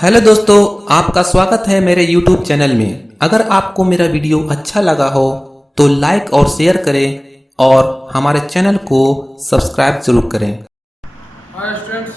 Hello दोस्तों, आपका स्वागत है मेरे YouTube चैनल में। अगर आपको मेरा वीडियो अच्छा लगा हो तो लाइक और शेयर करें और हमारे चैनल को सब्सक्राइब जरूर करें। हाय स्टूडेंट्स,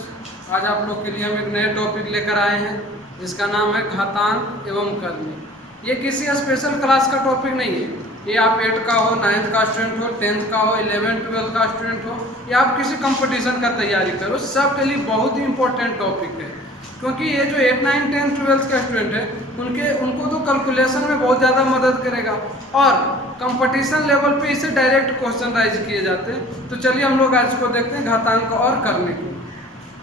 आज आप लोग के लिए हम एक नए टॉपिक लेकर आए हैं जिसका नाम है घातांक एवं कर्मी। ये किसी स्पेशल क्लास का टॉपिक नहीं है। ये आप 8 का हो, 9th का स्टूडेंट हो, 10th का हो, 11th 12th का स्टूडेंट हो या आप किसी कंपटीशन का तैयारी करो, सब के लिए बहुत ही इंपॉर्टेंट टॉपिक है। क्योंकि ये जो 8, 9, 10, 12th के स्टूडेंट है उनको तो कैलकुलेशन में बहुत ज़्यादा मदद करेगा और कंपटीशन लेवल पे इसे डायरेक्ट क्वेश्चन राइज किए जाते हैं। तो चलिए हम लोग आज को देखते हैं घातांक और करनी को।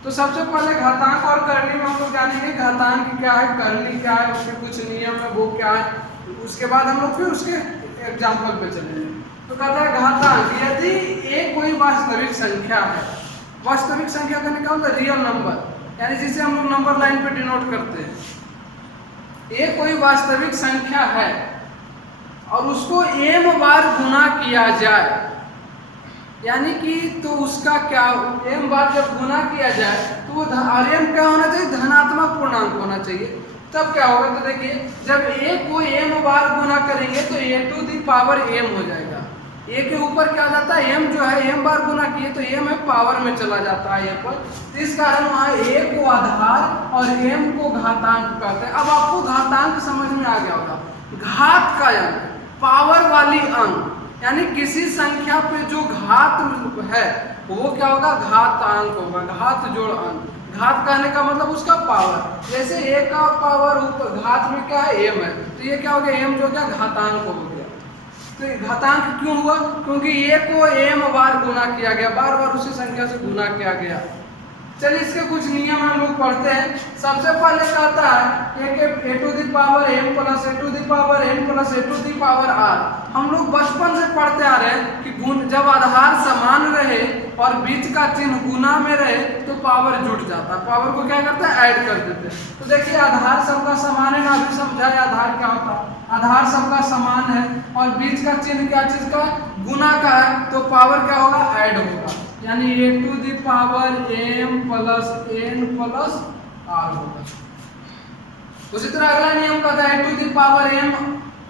तो सबसे पहले घातांक और करनी में हम लोग जानेंगे घातांक क्या है, करनी क्या है, उसके कुछ नियम है वो क्या है। उसके बाद हम लोग फिर उसके एग्जाम्पल पे चलेंगे। तो कहता है घातांक यदि एक कोई वास्तविक संख्या है। वास्तविक संख्या का निकाल रियल नंबर, यानी जिसे हम लोग नंबर लाइन पे डिनोट करते हैं। एक कोई वास्तविक संख्या है और उसको m बार गुना किया जाए, यानी कि तो उसका क्या m बार जब गुना किया जाए तो वो m क्या होना चाहिए, धनात्मक पूर्णांक होना चाहिए। तब क्या होगा, तो देखिए जब a को m बार गुना करेंगे तो a to the power m हो जाएगा। a के ऊपर क्या जाता है, m जो है m बार गुना किए तो m है पावर में चला जाता है यहाँ पर। तो इस कारण वहाँ a को आधार और m को घातांक कहते हैं। अब आपको घातांक समझ में आ गया होगा। घात का अंक, पावर वाली अंक, यानी किसी संख्या पे जो घात है वो क्या होगा, घातांक होगा। घात जोड़ अंक, घात कहने का मतलब उसका पावर। जैसे a का पावर ऊपर घात में क्या है, m है, तो ये क्या हो गया, m जो क्या घातांक हो गया। तो घातांक क्यों हुआ, क्योंकि a को m बार गुना किया गया, बार बार उसी संख्या से गुना किया गया। चलिए इसके कुछ नियम हम लोग पढ़ते हैं। सबसे पहले कहता है a to the power m plus a to the power n plus a to the power r। हम लोग बचपन से पढ़ते आ रहे हैं कि गुण जब आधार समान रहे और बीच का चिन्ह गुना में रहे तो पावर जुट जाता है। पावर को क्या करते हैं, ऐड कर देते हैं। तो देखिए आधार सबका समान है ना, अभी समझाए आधार क्या होता है। आधार सबका समान है और बीच का चिन्ह क्या चीज का, गुना का है, तो पावर क्या होगा, ऐड होगा, यानी a to the power m plus n plus r होगा। उसी तरह अगला नियम कहता है a to the power m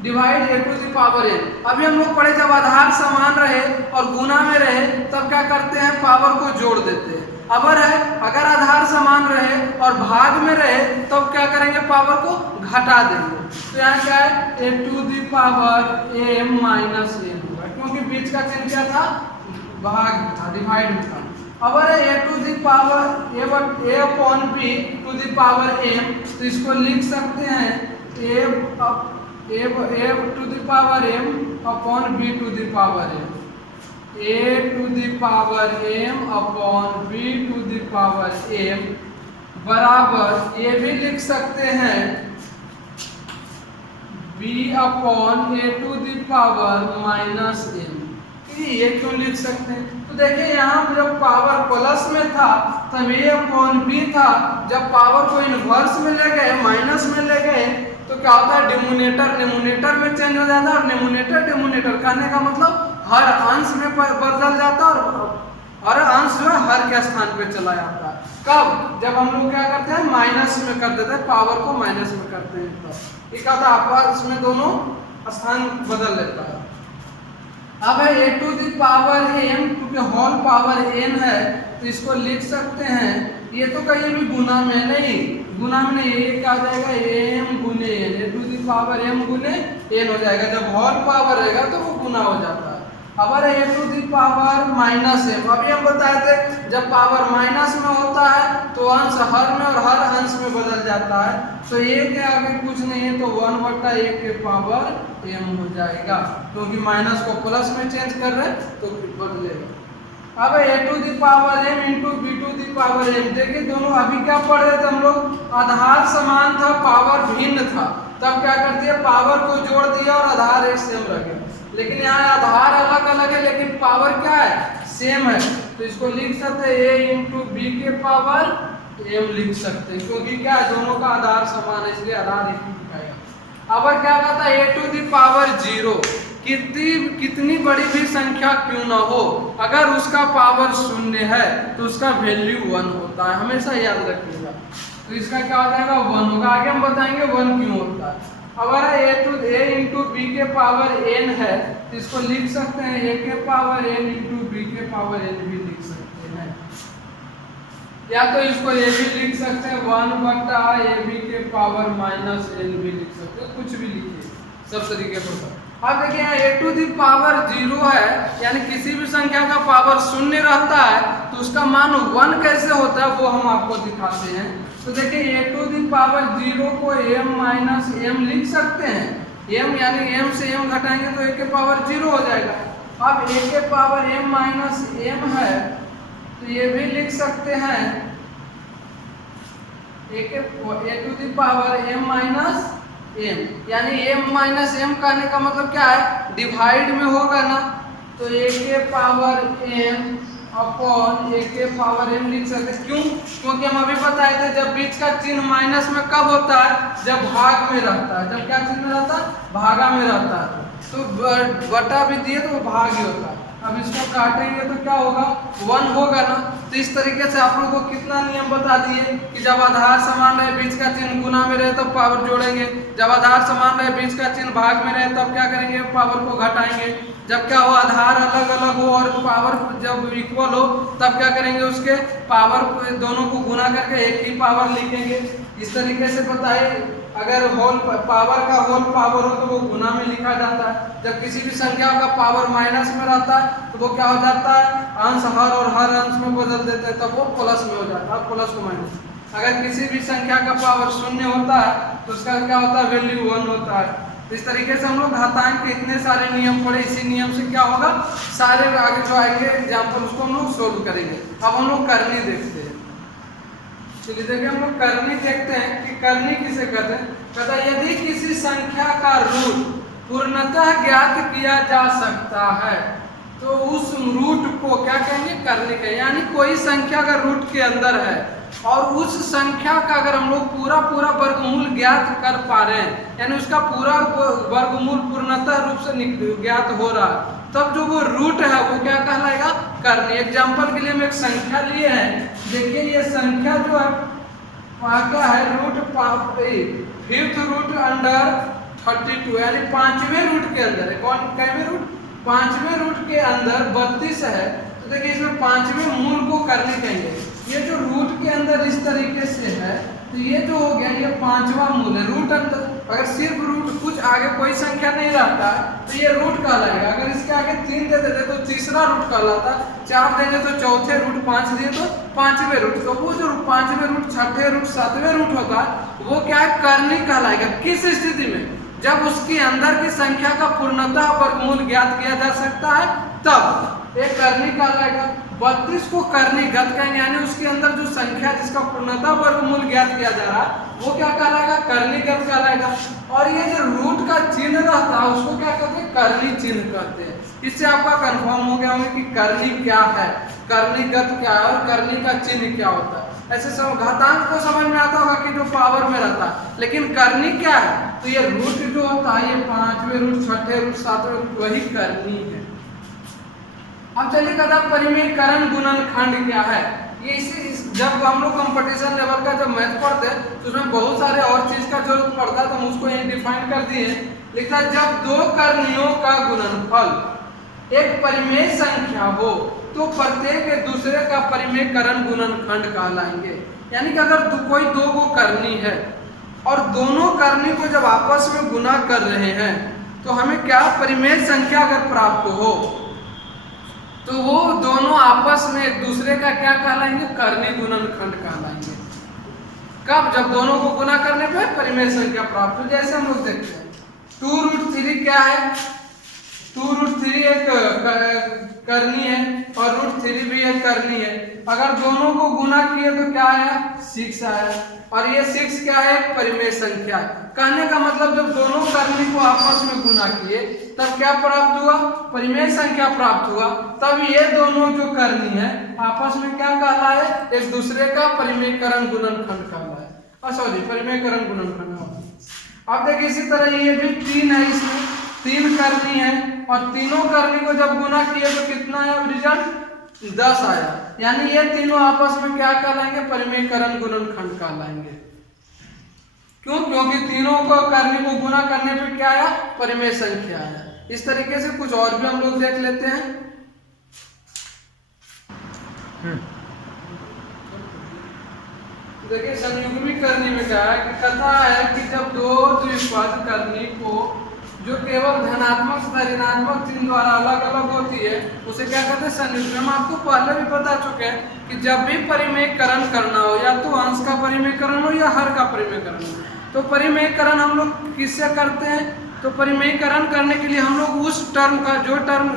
divide a to the power n। अभी हम लोग पढ़े जब आधार समान रहे और गुना में रहे तब क्या करते हैं, पावर को जोड़ देते हैं। अगर आधार समान रहे और भाग में रहे तब क्या करेंगे, पावर को घटा देंगे। तो यहाँ क्या है, a to the power m minus n होगा, क्योंकि बीच का चिन्ह क्या था, भाग था, डिवाइड था। अगर a to the power a upon b to the power m, तो इसको लिख सकते हैं a to the power m upon b to the power m। a to the power m upon b to the power m बराबर ये भी लिख सकते हैं b upon a to the power minus m। ये क्यों लिख सकते हैं, तो देखिए यहाँ जब पावर प्लस में था तब a अपॉन b था, जब पावर को इनवर्स में ले गए, माइनस में ले गए, तो क्या होता है, डिनोमिनेटर में चेंज हो जाता है। और डिनोमिनेटर कहने का मतलब हर अंश में बदल जाता है और हर अंश जो है हर के स्थान पे चला जाता है। कब, जब हम लोग क्या करते हैं, माइनस में कर देते हैं, पावर को माइनस में करते हैं। तो ये कहता है आपका इसमें दोनों स्थान बदल लेता है। अब है a to the power m, क्योंकि होल पावर n है तो इसको लिख सकते हैं, ये तो कहीं भी गुना में नहीं, गुना में नहीं, ये क्या हो जाएगा, m गुने n, a to the power m गुने n हो जाएगा। जब होल पावर रहेगा तो वो गुना हो जाता है। अब a to the power minus m, अभी हम बताए थे जब पावर माइनस में होता है तो अंश हर में और हर अंश में बदल जाता है। तो a के आगे कुछ नहीं है तो 1/a के पावर m हो जाएगा, क्योंकि माइनस को प्लस में चेंज कर रहे हैं तो बदलेगा। अब a to the power m इंटू b to the power m। देखिए दोनों अभी क्या पढ़ रहे थे हम लोग, आधार समान था, पावर भिन्न था, तब क्या कर दिया, पावर को जोड़ दिया और आधार एक सेम रह गया। लेकिन यहाँ आधार अलग अलग है लेकिन पावर क्या है, सेम है, तो इसको लिख सकते हैं a इंटू बी के पावर m लिख सकते हैं, क्योंकि क्या है, दोनों का आधार समान है इसलिए आधार एक ही दिखाएगा। अब क्या कहता है, a टू द पावर 0, कितनी बड़ी भी संख्या क्यों ना हो, अगर उसका पावर 0 है तो उसका वैल्यू 1 होता है, हमेशा याद रखिएगा। तो इसका क्या हो जाएगा 1 होगा। आगे हम बताएंगे 1 क्यों होता है। अगर a इंटू बी के पावर n है तो इसको लिख सकते हैं a के पावर n इंटू बी के पावर n भी लिख सकते हैं, या तो इसको a भी लिख सकते हैं 1 बटा ab के पावर माइनस n भी लिख सकते हैं, कुछ भी लिखिए, सब तरीके पर। अब देखिए यहाँ a टू दी पावर 0 है, यानी किसी भी संख्या का पावर शून्य रहता है तो उसका मान 1 कैसे होता है वो हम आपको दिखाते हैं। तो देखिए a टू दी पावर 0 को m माइनस m लिख सकते हैं, m यानी m से m घटाएंगे तो a के पावर 0 हो जाएगा। अब a के पावर m माइनस m है तो ये भी लिख सकते हैं a to the power m minus m, यानी m माइनस m कहने का मतलब क्या है, डिवाइड में होगा ना, तो a के पावर m अपॉन a के पावर m लिख सकते हैं। क्यों? क्योंकि हम अभी बताए थे जब बीच का चिन्ह माइनस में कब होता है, जब भाग में रहता है। जब क्या चिन्ह में रहता है, भागा में रहता है, तो बटा भी दिए तो वो भाग ही होता है। अब इसको काटेंगे तो क्या होगा 1 होगा ना। तो इस तरीके से आप लोगों को कितना नियम बता दिए कि जब आधार समान रहे बीच का चिन्ह गुना में रहे तब पावर जोड़ेंगे, जब आधार समान रहे बीच का चिन्ह भाग में रहे तब क्या करेंगे, पावर को घटाएंगे, जब क्या हो आधार अलग अलग हो और पावर जब इक्वल हो तब क्या करेंगे, उसके पावर दोनों को गुना करके एक ही पावर लिखेंगे। इस तरीके से बताइए, अगर होल पावर का होल पावर हो तो वो गुना में लिखा जाता है, जब किसी भी संख्या का पावर माइनस में रहता है तो वो क्या हो जाता है, अंश हर और हर अंश में बदल देते हैं तब वो प्लस में हो जाता है, प्लस को माइनस। अगर किसी भी संख्या का पावर शून्य होता है तो उसका क्या होता है, वैल्यू 1 होता है। इस तरीके से हम लोग घातांक के इतने सारे नियम पढ़े, इसी नियम से क्या होगा, सारे आगे जो आएंगे एग्जाम्पल उसको हम लोग सोल्व करेंगे। अब हम लोग करनी देखते हैं। चलिए देखिए हम लोग करनी देखते हैं कि करनी किसे कहते हैं। कहता है यदि किसी संख्या का रूट पूर्णतः ज्ञात किया जा सकता है तो उस रूट को क्या कहेंगे, करनी कहेंगे। यानी कोई संख्या का रूट के अंदर है और उस संख्या का अगर हम लोग पूरा वर्गमूल ज्ञात कर पा रहे हैं, यानी उसका पूरा वर्गमूल पूर्णतः रूप से ज्ञात हो रहा है, तब जो वो रूट है वो क्या कहलाएगा, करनी। एग्जाम्पल के लिए हम एक संख्या लिए हैं, देखिए ये संख्या जो है वहाँ क्या है, रूट 5th रूट अंडर 32, यानी 5वें रूट के अंदर है। कौन कैवें रूट, 5वें रूट के अंदर 32 है। तो देखिए इसमें 5वें मूल को करनी कहेंगे। ये जो रूट के अंदर इस तरीके से है तो ये जो हो गया ये 5वां मूल है। रूट अंदर अगर सिर्फ रूट कुछ आगे कोई संख्या नहीं रहता है तो ये रूट कहलाएगा। अगर इसके आगे 3 दे देते तो तीसरा रूट कहलाता, 4 देंगे तो चौथे रूट, 5 दिए तो 5वें रूट। तो वो जो 5वें रूट, 6ठे रूट, 7वें रूट होता है वो क्या है, करनी कहलाएगा। किस स्थिति में, जब उसके अंदर की संख्या का पूर्णतः वर्गमूल ज्ञात किया जा सकता है तब एक करनी कहलाएगा। 32 को करनीगत कहेंगे, यानी उसके अंदर जो संख्या जिसका पूर्णतः वर्गमूल ज्ञात किया जा रहा है वो क्या कहलाएगा, करनीगत कहलाएगा। और ये जो रूट का चिन्ह रहता है उसको क्या कहते हैं, करनी चिन्ह कहते हैं। इससे आपका कंफर्म हो गया होगा कि करनी क्या है, करनीगत क्या है और करनी का चिन्ह क्या होता है। ऐसे सब घातांक को समझ में आता होगा कि जो पावर में रहता है, लेकिन करनी क्या है, तो ये रूट जो होता है ये 5वें रूट, 6ठे रूट, 7वें रूट वही करनी है। अब चलिए कहता परिमेयकरण गुणनखंड क्या है। ये जब हम लोग कंपटीशन लेवल का जब मैथ पढ़ते हैं तो उसमें बहुत सारे और चीज का जरूरत पड़ता है, तो हम उसको यही डिफाइन कर दिए। लिखता है जब दो कर्णियों का गुणनफल एक परिमेय संख्या हो तो प्रत्येक एक दूसरे का परिमेयकरण गुणनखंड कहलाएंगे। यानी कि अगर कोई दो को करनी है और दोनों करनी को जब आपस में गुना कर रहे हैं तो हमें क्या परिमेय संख्या अगर प्राप्त हो तो वो दोनों आपस में एक दूसरे का क्या कहलाएंगे, करनी गुणनखंड कहलाएंगे। कब, जब दोनों को गुना करने पे परिमेय संख्या प्राप्त हो। जैसे हम लोग देखते हैं 2√3 क्या है, 2√3 एक करनी है और √3 भी एक करनी है। अगर दोनों को गुना किए तो क्या आया, 6 आया। और ये 6 क्या है, परिमेय संख्या। कहने का मतलब जब दोनों करनी को आपस में गुना किए तब क्या प्राप्त हुआ, परिमेय संख्या प्राप्त हुआ। तब ये दोनों जो करनी है आपस में क्या कहलाए, एक दूसरे का परिमेयकरण गुणनखंड कहलाए। सॉरी, परिमेयकरण गुणनखंड। अब देखिए इसी तरह ये भी 3 है, इसमें 3 करनी है और तीनों करनी को जब गुना किए तो कितना आया रिजल्ट, 10 आया। यानी ये तीनों आपस में क्या कहलाएंगे, परिमेयकरण गुणनखंड कहलाएंगे। क्योंकि तीनों को करनी को गुना करने पे क्या आया, परिमेय संख्या आया। इस तरीके से कुछ और भी हम लोग देख लेते हैं। देखिए संयुग्मी करनी में क्या है कि कथा है कि जब दो द्विपद करनी को जो केवल धनात्मक तथा ऋणात्मक चिन्ह द्वारा अलग अलग होती है उसे क्या कहते हैं, संयुग्मी। हम आपको पहले भी बता चुके हैं कि जब भी परिमेयकरण करना हो, या तो अंश का परिमेयकरण हो या हर का परिमेयकरण हो, तो परिमेयकरण हम लोग किससे करते हैं, तो परिमेयकरण करने के लिए हम लोग उस टर्म का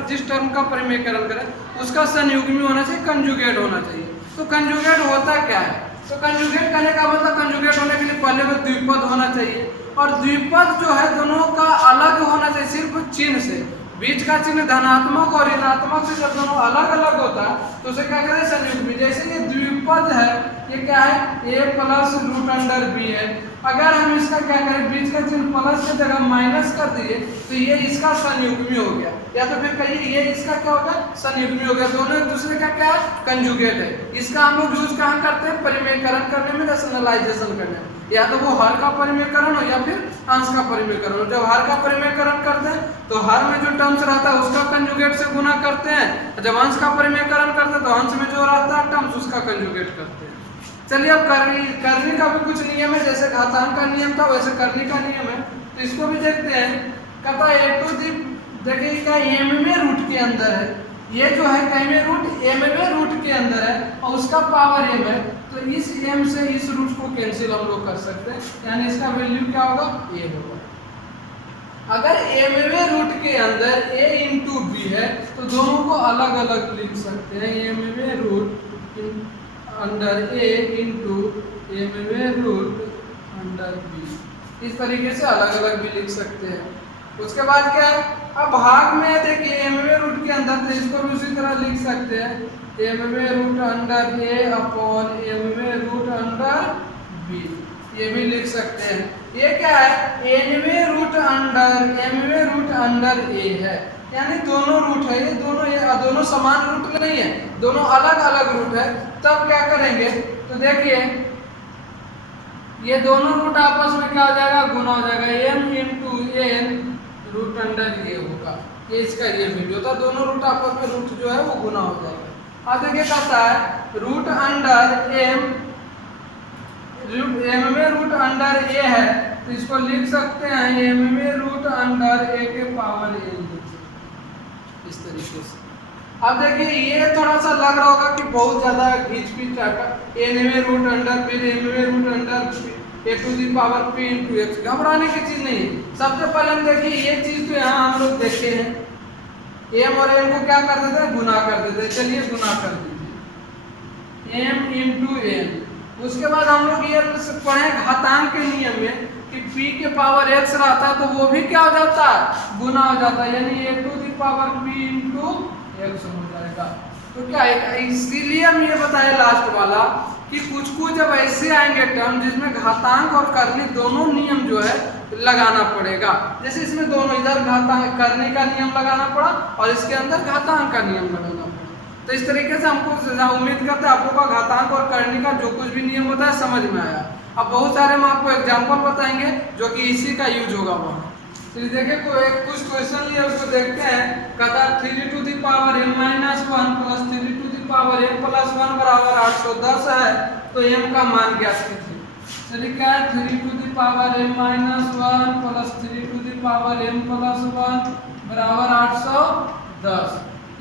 जिस टर्म का परिमेयकरण करें उसका संयुग्मी होना चाहिए, कंजुगेट होना चाहिए। तो कंजुगेट होता क्या है, तो कंजुगेट करने का मतलब कंजुगेट होने के लिए पहले वो द्विपद होना चाहिए, और द्विपद जो है दोनों का अलग होना चाहिए सिर्फ चिन्ह से। बीच का चिन्ह धनात्मक और ऋणात्मक से जब दोनों अलग अलग होता है तो उसे क्या कहते हैं, संयुग्मी। जैसे ये द्विपद है, ये क्या है, a plus root under b है। अगर हम इसका क्या करें, बीच का चिन्ह प्लस की जगह माइनस कर दिए तो ये इसका संयुग्मी हो गया, या तो फिर कहिए ये इसका क्या होगा, संयुग्मी हो गया। दोनों एक दूसरे का क्या है, कंजुगेट है। इसका हम लोग यूज कहाँ करते हैं, परिमेयकरण करने में, रैशनलाइजेशन करने में, या तो वो हर का परिमेयकरण हो या फिर अंश का परिमेयकरण हो। जब हर का परिमेयकरण करते हैं तो हर में जो टर्म्स रहता है उसका कंजुगेट से गुना करते हैं, जब अंश का परिमेयकरण करते हैं तो अंश में जो रहता है टर्म्स उसका कंजुगेट करते हैं। चलिए अब करनी का भी कुछ नियम है, जैसे घातांक का नियम था वैसे करनी का नियम है, तो इसको भी देखते हैं। कहता है a टू दी, देखिए क्या mवें रूट के अंदर है, ये जो है कईवें रूट mवें रूट के अंदर है और उसका पावर m है, तो इस m से इस रूट को कैंसिल हम लोग कर सकते हैं, यानी इसका वैल्यू क्या होगा, a होगा। अगर mवें रूट के अंदर a इंटू b है तो दोनों को अलग अलग लिख सकते हैं, mवें रूट अंडर a इंटू mवें रूट अंडर b, इस तरीके से अलग अलग भी लिख सकते हैं। उसके बाद क्या है, अब भाग में देखिए mवें रूट के अंदर, तो इसको भी उसी तरह लिख सकते हैं, mवें रूट अंडर a अपॉन mवें रूट अंडर b, ये भी लिख सकते हैं। ये क्या है, mवें रूट अंडर a है, यानी दोनों रूट है, ये दोनों समान रूट नहीं है, दोनों अलग अलग रूट है। तब क्या करेंगे, तो देखिए ये दोनों रूट आपस में क्या हो जाएगा, गुना हो जाएगा, m into n root under a होगा, ये इसका ये वैल्यू होता है। दोनों रूट आपस में रूट जो है वो गुना हो जाएगा। अब देखिए कहता है रूट अंडर mवें रूट अंडर a है, तो इसको लिख सकते हैं mवें रूट अंडर a के पावर n, इस तरीके से। अब देखिए ये थोड़ा सा लग रहा होगा कि बहुत ज्यादा घींच पीट का, nवें रूट अंडर फिर mवें root under a to the power p into x, घबराने की चीज नहीं है। सबसे पहले हम देखिए ये चीज तो यहाँ हम लोग देखे हैं, m और n को क्या कर देते हैं, गुना कर देते हैं। चलिए गुना कर दीजिए m इंटू n। उसके बाद हम लोग ये पढ़े घातांक के नियम में कि p के पावर x रहता है तो वो भी क्या हो जाता है, गुना हो जाता है, यानी a to the power p into x हो जाएगा। तो क्या है, इसीलिए हम ये बताए लास्ट वाला कि कुछ जब ऐसे आएंगे टर्म जिसमें घातांक और करनी दोनों नियम जो है लगाना पड़ेगा। जैसे इसमें दोनों, इधर घातांक करने का नियम लगाना पड़ा और इसके अंदर घातांक का नियम लगाना पड़ा। तो इस तरीके से हमको उम्मीद करते हैं आप लोगों का घातांक और करनी का जो कुछ भी नियम होता है समझ में आया। अब बहुत सारे हम आपको एग्जाम्पल बताएंगे जो कि इसी का यूज होगा वहाँ। चलिए देखिए कुछ क्वेश्चन लिए उसको देखते हैं। कहता 3 टू दी पावर m माइनस 1 plus 3 to the power m plus 1 बराबर 810 है, तो m का मान ज्ञात कीजिए। चलिए क्या है, 3 टू दी पावर m माइनस 1 plus 3 to the power m plus 1 बराबर 810।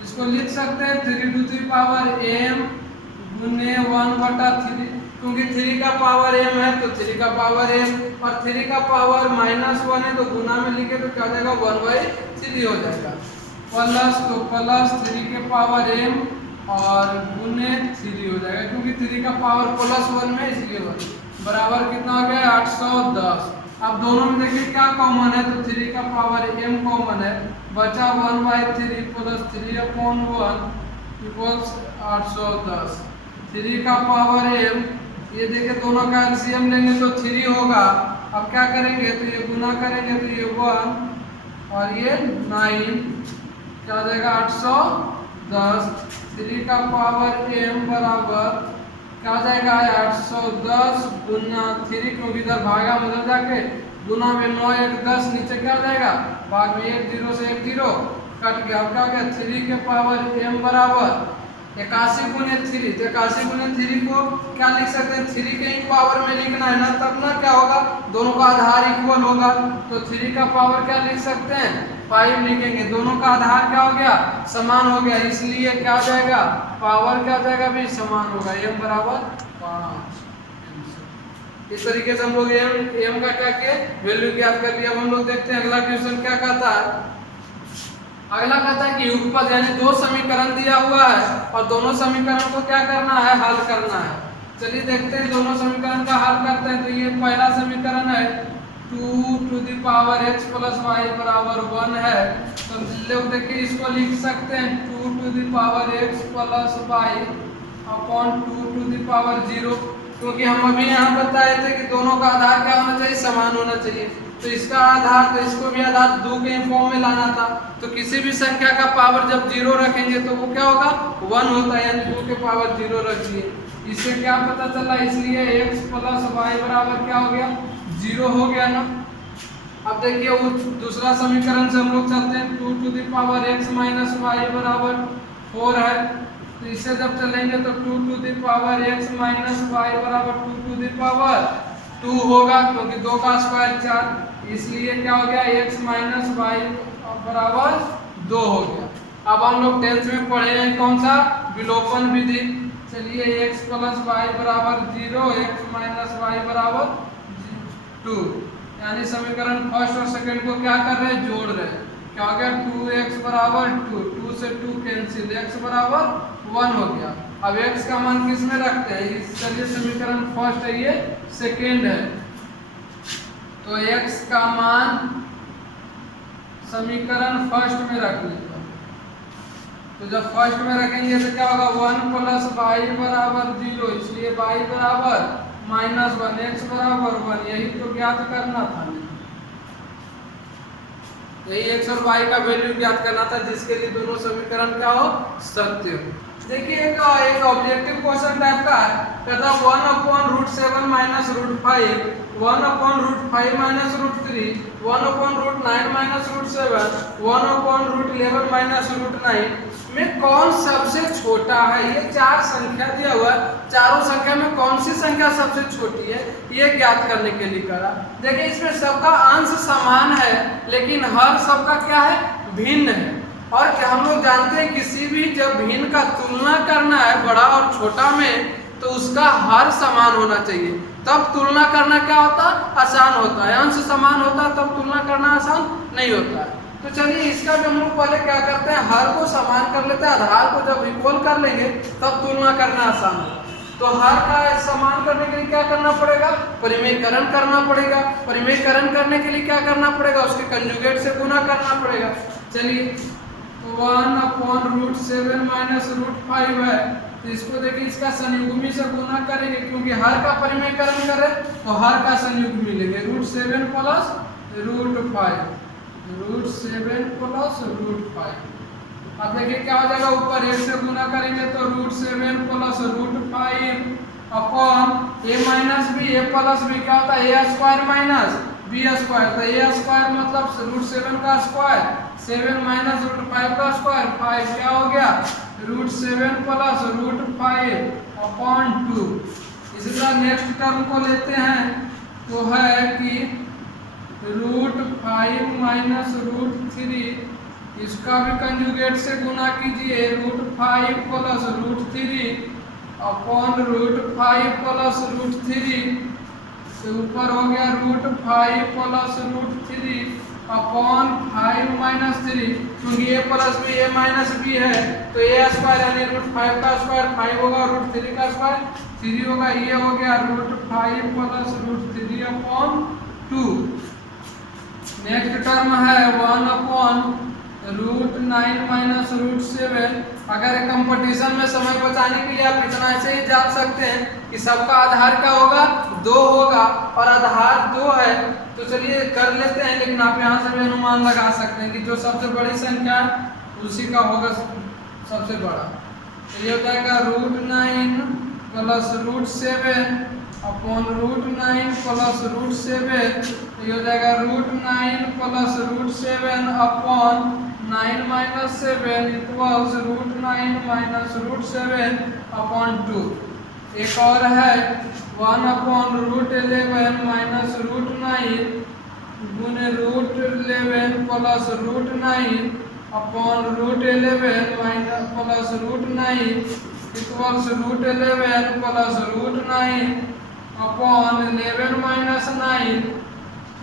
इसको लिख सकते हैं 3 टू दी पावर m गुने 1/3, क्योंकि 3 का पावर m है तो 3 का पावर m, और 3 का पावर -1 है तो गुना में लिखे तो क्या हो जाएगा 1/3 हो जाएगा। प्लस तो प्लस 3 के पावर m और गुने 3 हो जाएगा, क्योंकि 3 का पावर +1 में इसलिए 1 बराबर कितना हो गया 810। अब दोनों में देखिए क्या कॉमन है, तो 3 का पावर m कॉमन है, बचा 1/3 प्लस 3/1 इक्वल्स 810। 3 का पावर m, ये देखिए दोनों का एलसीएम लेंगे तो 3 होगा। अब क्या करेंगे, तो ये गुना करेंगे तो ये 1 और ये 9, क्या हो जाएगा 810। 3 का पावर m बराबर क्या हो जाएगा 810 गुना 3, क्योंकि इधर भागा उधर जाके गुना में 9 1 10, नीचे क्या हो जाएगा भाग में 1 0 से 1 0 कट गया। क्या हो गया 3 के पावर m बराबर 81 गुने 3। तो 81 गुने 3 को क्या लिख सकते हैं, 3 के ही पावर में लिखना है ना, तब ना क्या होगा दोनों का आधार इक्वल होगा। तो 3 का पावर क्या लिख सकते हैं 5 लिखेंगे, दोनों का आधार क्या हो गया समान हो गया, इसलिए क्या हो जाएगा पावर क्या हो जाएगा भी समान होगा, m बराबर 5। इस तरीके से हम लोग m का क्या किए वैल्यू ज्ञात कर लिया। अब हम लोग देखते हैं अगला क्वेश्चन क्या कहता है। अगला कहता है कि युगपद यानी दो समीकरण दिया हुआ है और दोनों समीकरण को क्या करना है हल करना है। चलिए देखते हैं दोनों समीकरण का हल करते हैं। तो ये पहला समीकरण है 2 to the power x plus Y बराबर 1 है। तो लोग देखिए इसको लिख सकते हैं 2 to the power x plus y upon 2 to the power 0, क्योंकि हम अभी यहाँ बताए थे कि दोनों का आधार क्या होना चाहिए समान होना चाहिए। तो इसका आधार तो इसको भी आधार 2 के फॉर्म में लाना था। तो किसी भी संख्या का पावर जब 0 रखेंगे तो वो क्या होगा 1 होता है, यानी 2 के पावर 0 रखिए। इससे क्या पता चला, इसलिए x प्लस वाई बराबर क्या हो गया 0 हो गया ना। अब देखिए वो दूसरा समीकरण से हम लोग चलते हैं 2 to the power x minus y बराबर 4 है। तो इससे जब चलेंगे तो 2 to the power x minus y बराबर 2 टू द पावर 2 होगा, क्योंकि 2 का स्क्वायर 4, इसलिए क्या हो गया x माइनस वाई बराबर 2 हो गया। अब हम लोग 10th में पढ़े हैं कौन सा विलोपन विधि। चलिए x प्लस वाई बराबर 0 x माइनस वाई बराबर 2, यानी समीकरण फर्स्ट और सेकंड को क्या कर रहे हैं जोड़ रहे हैं। क्या हो गया 2x बराबर 2, 2 से 2 कैंसिल, x बराबर 1 हो गया। अब x का मान किस में रखते हैं, चलिए समीकरण फर्स्ट है ये सेकेंड है, तो x का मान समीकरण फर्स्ट में रख लीजिए। तो जब फर्स्ट में रखेंगे तो क्या होगा 1 प्लस वाई बराबर 0, इसलिए y बराबर माइनस 1 x बराबर 1, यही तो ज्ञात करना था, यही x और y का वैल्यू ज्ञात करना था, जिसके लिए दोनों समीकरण क्या हो सत्य हो। देखिए एक ऑब्जेक्टिव क्वेश्चन टाइप का है, कहता 1/√7 माइनस √5, 1/√5 माइनस √3, 1/√9 माइनस √7, 1/√11 माइनस √9 में कौन सबसे छोटा है। ये 4 संख्या दिया हुआ है, चारों संख्या में कौन सी संख्या सबसे छोटी है ये ज्ञात करने के लिए करा। देखिए इसमें सबका अंश समान है, लेकिन हर सबका क्या है भिन्न है। और क्या हम लोग जानते हैं किसी भी जब भिन्न का तुलना करना है बड़ा और छोटा में, तो उसका हर समान होना चाहिए, तब तुलना करना क्या होता आसान होता है। अंश समान होता है तब तुलना करना आसान नहीं होता है। तो चलिए इसका भी हम लोग पहले क्या करते हैं हर को समान कर लेते हैं, आधार को जब इक्वल कर लेंगे तब तुलना करना आसान होगा। तो हर का समान करने के लिए क्या करना पड़ेगा परिमेयकरण करना पड़ेगा। परिमेयकरण करने के लिए क्या करना पड़ेगा उसके कंजुगेट से गुना करना पड़ेगा। चलिए 1/√7 माइनस √5 है, तो इसको देखिए इसका संयुग्मी से गुना करेंगे, क्योंकि हर का परिमेयकरण करें तो हर का संयुग्मी लेंगे √7 प्लस √5, √7 प्लस √5। अब देखिए क्या हो जाएगा ऊपर 1 से गुना करेंगे तो √7 plus √5 upon a minus b, a plus b क्या होता है a square minus b square. तो a स्क्वायर मतलब √7 का स्क्वायर, 7 माइनस √5 का स्क्वायर 5, क्या हो गया √7 प्लस √5 अपॉन 2। इसी तरह नेक्स्ट टर्म को लेते हैं तो है कि √5 माइनस √3, इसका भी कंजुगेट से गुना कीजिए √5 प्लस √3 अपॉन √5 प्लस √3 से ऊपर हो गया √5 प्लस √3 अपॉन 5 माइनस 3, क्योंकि a plus b a minus b है तो a स्क्वायर यानी √5 का स्क्वायर 5 होगा, √3 का स्क्वायर 3 होगा, ये हो गया √5 प्लस √3 अपॉन 2। नेक्स्ट टर्म है 1/√9 माइनस √7। अगर कंपटीशन में समय बचाने के लिए आप इतना ऐसे ही जान सकते हैं कि सबका आधार क्या होगा 2 होगा और आधार 2 है। तो चलिए कर लेते हैं, लेकिन आप यहाँ से भी अनुमान लगा सकते हैं कि जो सबसे बड़ी संख्या है उसी का होगा सबसे बड़ा। तो ये हो जाएगा √9 प्लस √7 अपॉन √9 प्लस √7, ये हो जाएगा √9 plus √7 upon 9 minus 7 equals √9 minus √7 upon 2। एक और है 1 अपॉन √11 माइनस √9 गुने √11 plus √9 upon √11 minus plus √9 equals √11 plus √9 upon 11 minus 9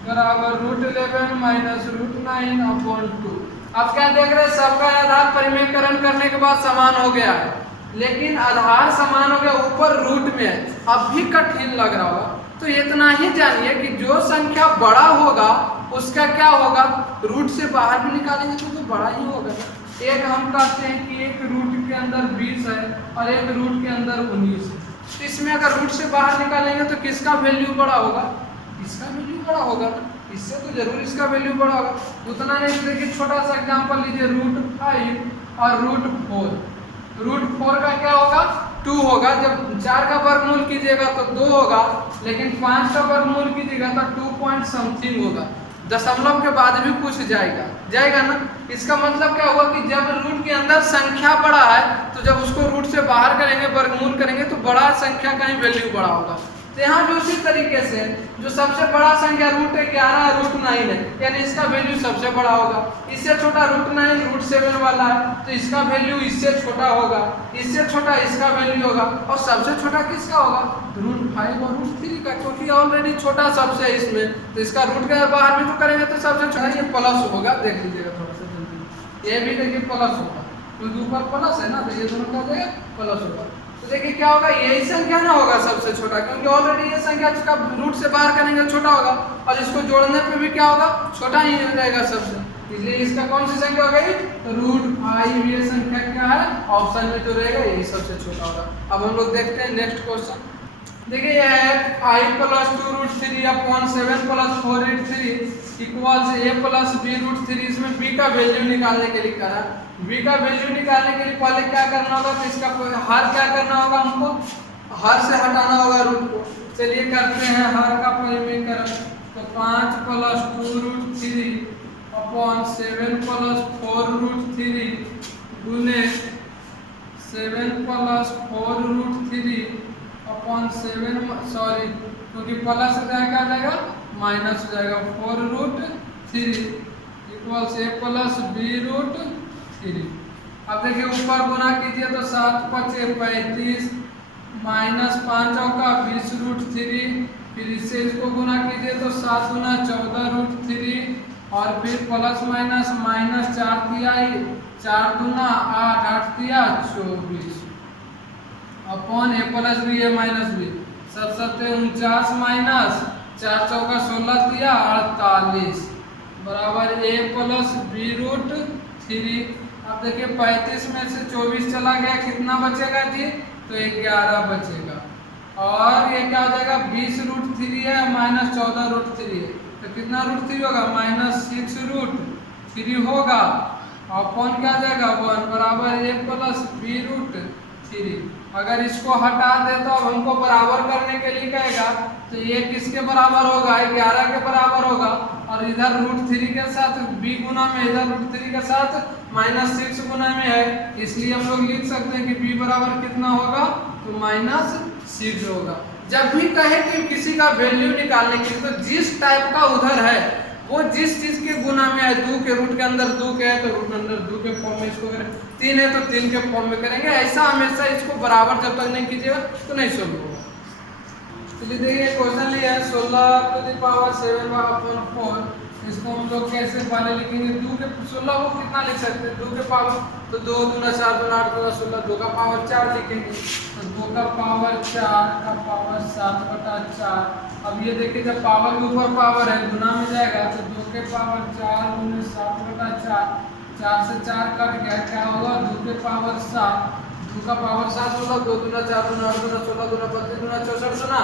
बराबर √11 माइनस √9 अपॉन 2। अब क्या देख रहे हैं, सबका आधार परिमेयकरण करने के बाद समान हो गया है, लेकिन आधार समान हो गया, ऊपर रूट में है। अब भी कठिन लग रहा होगा, तो इतना ही जानिए कि जो संख्या बड़ा होगा उसका क्या होगा, रूट से बाहर भी निकालेंगे तो बड़ा ही होगा। एक हम कहते हैं कि एक रूट के अंदर 20 है और एक रूट के अंदर 19 है, तो इसमें अगर रूट से बाहर निकालेंगे तो किसका वैल्यू बड़ा होगा, इसका वैल्यू बड़ा होगा, इससे तो जरूर इसका वैल्यू बड़ा होगा। उतना नहीं, देखिए छोटा सा एग्जांपल लीजिए, √5 और √4। √4 का क्या होगा, 2 होगा। जब 4 का वर्गमूल कीजिएगा तो 2 होगा, लेकिन 5 का वर्गमूल कीजिएगा तो 2 पॉइंट समथिंग होगा, दशमलव के बाद भी कुछ जाएगा ना। इसका मतलब क्या हुआ कि जब रूट के अंदर संख्या बड़ा है तो जब उसको रूट से बाहर करेंगे, वर्गमूल करेंगे, तो बड़ा संख्या का ही वैल्यू बड़ा होगा। तो यहाँ भी उसी तरीके से जो सबसे बड़ा संख्या √11 है, √9 है, यानी इसका वैल्यू सबसे बड़ा होगा। इससे छोटा √9 √7 वाला है, तो इसका वैल्यू इससे छोटा होगा, इससे छोटा इसका वैल्यू होगा, और सबसे छोटा किसका होगा, √5 और √3 का, क्योंकि ऑलरेडी छोटा सबसे है इसमें, तो इसका रूट के बाहर भी तो करेंगे तो सबसे छोटा ये प्लस होगा। देख लीजिएगा थोड़ा सा जल्दी, ये भी देखिए प्लस होगा, क्योंकि ऊपर प्लस है ना, तो ये दोनों का जाएगा प्लस होगा। तो देखिए क्या होगा, यही संख्या ना होगा सबसे छोटा, क्योंकि ऑलरेडी ये संख्या इसका रूट से बाहर करेंगे छोटा होगा, और इसको जोड़ने पे भी क्या होगा, छोटा ही रहेगा सबसे, इसलिए इसका कौन सी संख्या हो गई, √5। ये संख्या क्या है, ऑप्शन में जो रहेगा यही सबसे छोटा होगा। अब हम लोग देखते हैं नेक्स्ट क्वेश्चन। देखिए यह है I + 2√3 upon 7 + 4√3 equals A + B√3। इसमें B का वैल्यू निकालने के लिए कहा, B का वैल्यू निकालने के लिए पहले क्या करना होगा, तो इसका हर क्या करना होगा, हमको हर से हटाना होगा रूट को। चलिए करते हैं हर का परिमेयकरण, तो 5 + 2√3 अपॉन 7 + 4√3 गुने 7 + 4√3 अपॉन 7, सॉरी क्योंकि प्लस क्या जाएगा माइनस हो जाएगा, 4√3 इक्वल्स A + B√3। अब देखिए ऊपर गुना कीजिए तो 7 × 5 = 35 माइनस 5 का 20√3, फिर इससे इसको गुना कीजिए तो 7 × 14√3 और फिर प्लस माइनस माइनस 4 दिया, 4 × 8, 8 दिया 24 upon A + B A - B 7 × 49 minus 4 × 4 = 16 दिया 48 बराबर A + B√3। अब देखिए 35 में से 24 चला गया, कितना बचेगा जी, तो 11 बचेगा, और ये क्या हो जाएगा, 20√3 है माइनस 14√3 है, तो कितना √3 होगा, -6√3 होगा, अपॉन क्या आ जाएगा 1 बराबर A + B√3। अगर इसको हटा दे तो अब हमको बराबर करने के लिए कहेगा, तो ये किसके बराबर होगा, 11 के बराबर होगा, और इधर √3 के साथ b गुना में इधर √3 के साथ -6 गुना में है, इसलिए हम लोग लिख सकते हैं कि b बराबर कितना होगा, तो -6 होगा। जब भी कहे कि किसी का वैल्यू निकालने के लिए, तो जिस टाइप का उधर है वो जिस चीज के गुना में है, 2 के रूट के अंदर 2 के है तो रूट अंदर 2 के फॉर्म में इसको करें, 3 है तो 3 के फॉर्म में करेंगे, ऐसा हमेशा इसको बराबर जब तक नहीं कीजिएगा तो नहीं सोल्व होगा। चलिए देखिए क्वेश्चन लिया है 16⁴ इसको हम लोग कैसे पहले लिखेंगे, 2 के 16 को कितना लिख सकते हैं, 2 के पावर, तो 2 दूना 4 दूना 8 दूना 16, 2 का पावर 4 लिखेंगे, तो 2 का पावर 4 का पावर 7/4। अब ये देखिए जब पावर के ऊपर पावर है गुना में जाएगा, तो 2 के पावर 4 गुने 7/4, 4 से 4 कट गया, क्या होगा 2 के पावर 7, 2 का पावर 7 होगा, 2 दूना 4 दूना 8 दूना 16 दूना 32 दूना 64 दूना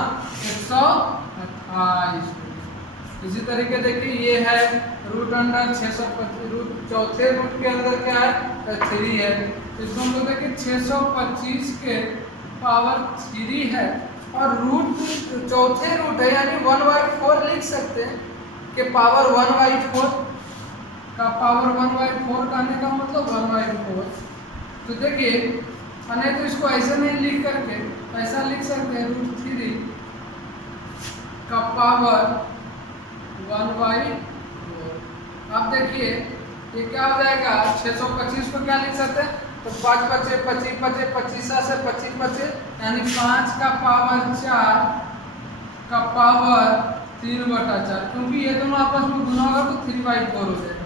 128। इसी तरीके देखिए ये है √625, रूट चौथे रूट के अंदर क्या है 3 है, इसको हम लोग देखिए 625 के पावर 3 है और रूट चौथे रूट है यानी 1/4 लिख सकते हैं कि पावर 1/4 का पावर 1/4 कहने का मतलब 1/4। तो देखिए नहीं तो इसको ऐसे नहीं लिख करके ऐसा लिख सकते हैं √3 का पावर 1/4। अब देखिए ये क्या हो जाएगा 625 को क्या लिख सकते हैं तो 5 बचे 25 बचे 25 से 25 बचे यानी 5 का पावर 4 का पावर 3/4 क्योंकि ये दोनों आपस में गुना होगा तो 3/4 हो जाएगा।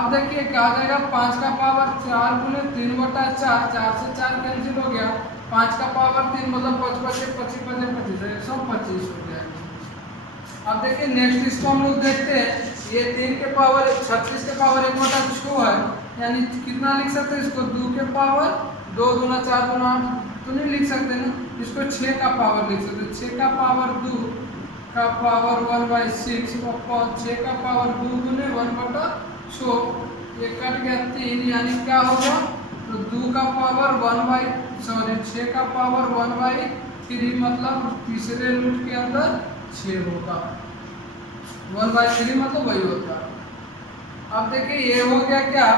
अब देखिए क्या हो जाएगा 5 का पावर 4 गुने 3/4 4 से 4 कैंसिल हो गया 5 का पावर 3 मतलब 5 बचे 25 बचे 25 125 हो जाएगा। अब देखिए नेक्स्ट इसको हम लोग देखते हैं ये 3 के पावर 36 के पावर 1/6 है यानी कितना लिख सकते हैं इसको 2 के पावर 2 दूना 4 दूना 8 तो नहीं लिख सकते ना इसको 6 का पावर लिख सकते 6 का पावर 2 का पावर 1/6 और 6 का पावर 2 गुने 1/6 ये कट गया 3 यानी क्या होगा तो 2 का पावर 6 का पावर 1/3 मतलब तीसरे रूट के अंदर 6 होगा 1/3 मतलब वही होता है। अब देखिए ये हो गया क्या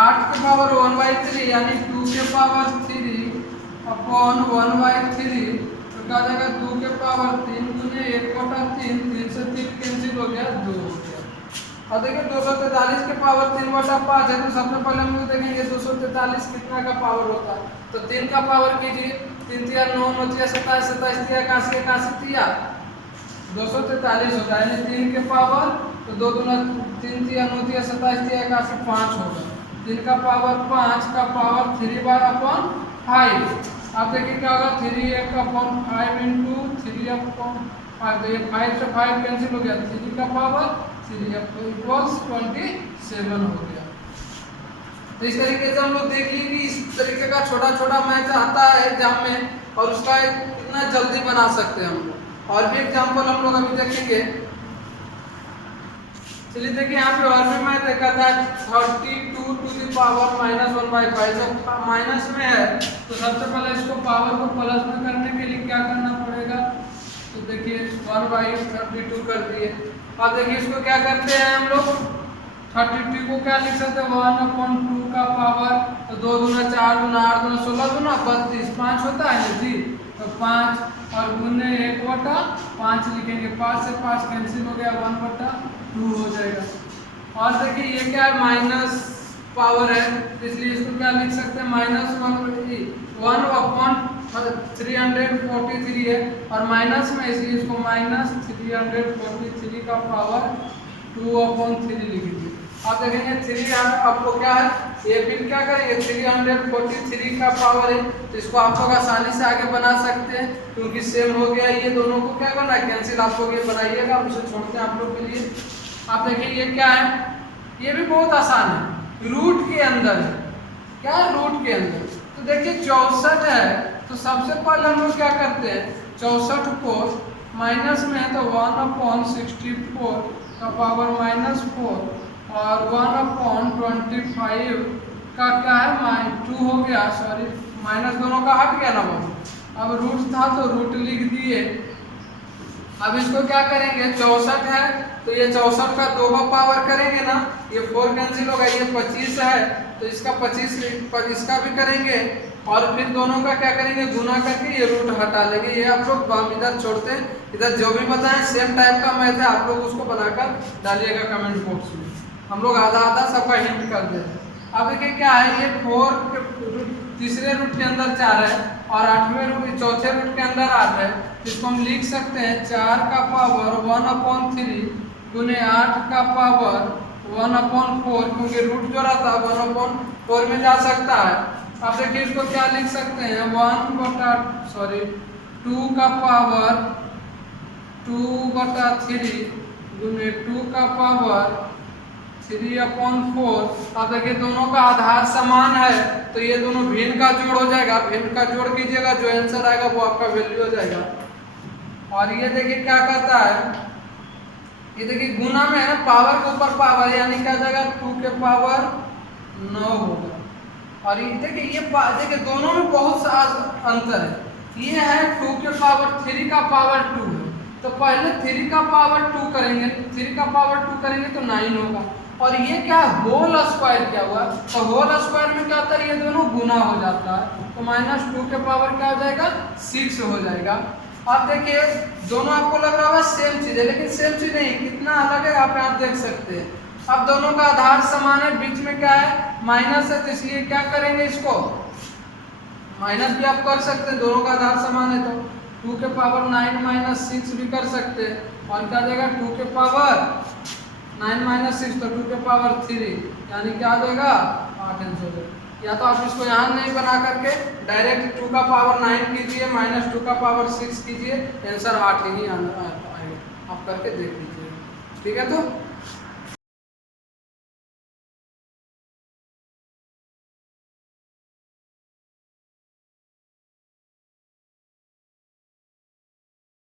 8 के पावर 1/3 यानी 2 के पावर 3 अपॉन 1/3 तो क्या जाएगा 2 के पावर 3 गुने 1/3 3 से 3 कैंसिल हो गया 2 हो गया। और देखिए 243 के पावर 3/5 है तो सबसे पहले हम लोग देखेंगे 243 कितना का पावर होता है तो 3 का पावर कीजिए 3 3 9 9 27 27 81 81 243 होता है यानी 3 के पावर तो 2 दूना 3 3 9 3 27 81 5 होगा 3 का पावर 5 का पावर 3/5। आप देखिए क्या होगा 3/5 इंटू 3/5 तो ये 5 से 5 कैंसिल हो गया 3 का पावर 3 इक्वल्स 27 हो गया। तो इस तरीके से हम लोग देख लिए कि इस तरीके का छोटा छोटा मैथ आता है एग्जाम में और उसका कितना जल्दी बना सकते हैं हम लोग। और भी एग्जाम्पल हम लोग अभी देखेंगे। चलिए देखिए यहाँ पे और भी मैं देखा था 32 टू द पावर -1/5 जब माइनस में है तो सबसे पहले इसको पावर को प्लस में करने के लिए क्या करना पड़ेगा तो देखिए 1/32 कर दिए। अब देखिए इसको क्या करते हैं हम लोग 32 को क्या लिख सकते हैं 1/2 का पावर तो 2 दूना 4 दूना 8 दूना 16 दूना 32 5 होता है ना जी तो 5 और गुने 1/5 लिखेंगे 5 से 5 कैंसिल हो गया 1/2 हो जाएगा। और देखिए ये क्या है माइनस पावर है इसलिए इसको क्या लिख सकते हैं -1/343 है और माइनस में इसलिए इसको -343 का पावर 2/3 लिख दीजिए। आप देखेंगे 3 आपको क्या है ये फिर क्या करेंगे 343 का पावर है तो इसको आप लोग आसानी से आगे बना सकते हैं क्योंकि सेम हो गया ये दोनों को क्या करना है कैंसिल आप लोग ये बनाइएगा हम उसे छोड़ते हैं आप लोग के लिए। आप देखिए ये क्या है ये भी बहुत आसान है रूट के अंदर है क्या है रूट के अंदर तो देखिए 64 है तो सबसे पहले हम लोग क्या करते हैं 64 को माइनस में है तो 1/64 का पावर -4 और 1/25 का क्या है 2 हो गया सॉरी माइनस दोनों का हट गया ना वो अब रूट था तो रूट लिख दिए। अब इसको क्या करेंगे 64 है तो ये 64 का 2 का पावर करेंगे ना ये 4 कैंसिल होगा ये 25 है तो इसका 25 इसका भी करेंगे और फिर दोनों का क्या करेंगे गुना करके ये रूट हटा लेंगे। ये आप लोग इधर छोड़ते हैं इधर जो भी बताएं सेम टाइप का मैथ है आप लोग उसको बनाकर डालिएगा कमेंट बॉक्स में हम लोग आधा आधा सबका हिंट कर देते हैं। अब देखिए क्या है ये 4 तीसरे रूट के अंदर 4 है और 8वें रूट चौथे रूट के अंदर 8 है इसको हम लिख सकते हैं 4 का पावर 1/3 गुने 8 का पावर 1/4 क्योंकि रूट जो रहता है 1/4 में जा सकता है। अब देखिए इसको क्या लिख सकते हैं 2 का पावर 2/3 गुने 2 का पावर 3/4। अब देखिए दोनों का आधार समान है तो ये दोनों भिन्न का जोड़ हो जाएगा भिन्न का जोड़ कीजिएगा जो आंसर आएगा वो आपका वैल्यू हो जाएगा। और ये देखिए क्या कहता है ये देखिए गुना में है पावर के ऊपर पावर यानी क्या जाएगा 2 के पावर 9 होगा। और ये देखिए दोनों में बहुत सा अंतर है ये है 2 के पावर 3 का पावर 2 है, तो पहले 3 का पावर 2 करेंगे, 3 का पावर 2 करेंगे तो 9 होगा। और ये क्या होल स्क्वायर क्या हुआ, तो होल स्क्वायर में क्या होता है, ये दोनों गुना हो जाता है, तो -2 के पावर क्या हो जाएगा 6 हो जाएगा। अब देखिए दोनों आपको लग रहा होगा सेम चीज है, लेकिन सेम चीज नहीं, कितना अलग है आप यहाँ देख सकते हैं। अब दोनों का आधार समान है, बीच में क्या है माइनस है, तो इसलिए क्या करेंगे इसको माइनस भी आप कर सकते हैं, दोनों का आधार समान है तो 2 के पावर 9 माइनस 6 भी कर सकते हैं, और क्या आ जाएगा 2 के पावर 9 माइनस 6 तो 2 के पावर 3, यानी क्या आ जाएगा 8 आंसर। या तो आप इसको यहाँ नहीं बना करके डायरेक्ट 2 का पावर 9 कीजिए माइनस 2 का पावर 6 कीजिए, आंसर 8 ही आएगा, आप करके देख लीजिए। ठीक है, तो